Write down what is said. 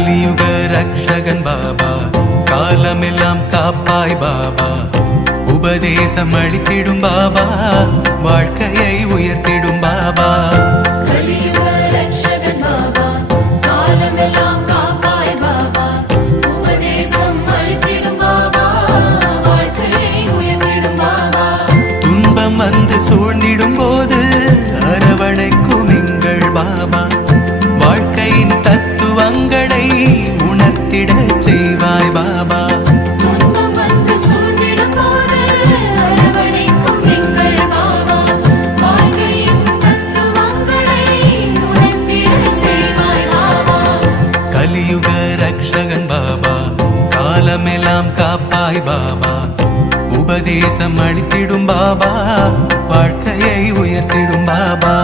கலியுக ரக்ஷகன் பாபா, காலமெல்லாம் காப்பாய் பாபா, உபதேசம் அளித்திடும் பாபா, வாழ்க்கையை உயர்த்திடும் பாபா. கலியுக ரக்ஷகன் பாபா, காலமெல்லாம் காப்பாய் பாபா, உபதேசம் அளித்திடும் பாபா, வாழ்க்கையை உயர்த்திடும் பாபா. துன்பம் வந்து சூழ்ந்திடும் போது அரவணைக்கும் எங்கள் பாபா, வாழ்க்கையின் தத்துவங்களை உணர்த்திட செய்வாய் பாபா. துன்பம் வந்து சூழ்ந்திடும் போது அரவணைக்கும் எங்கள் பாபா, வாழ்க்கையின் தத்துவங்களை உணர்த்திட செய்வாய் பாபா. கலியுக ரக்ஷகன் பாபா, காலமெல்லாம் காப்பாய் பாபா, உபதேசம் அளித்திடும் பாபா, வாழ்க்கையை உயர்த்திடும் பாபா.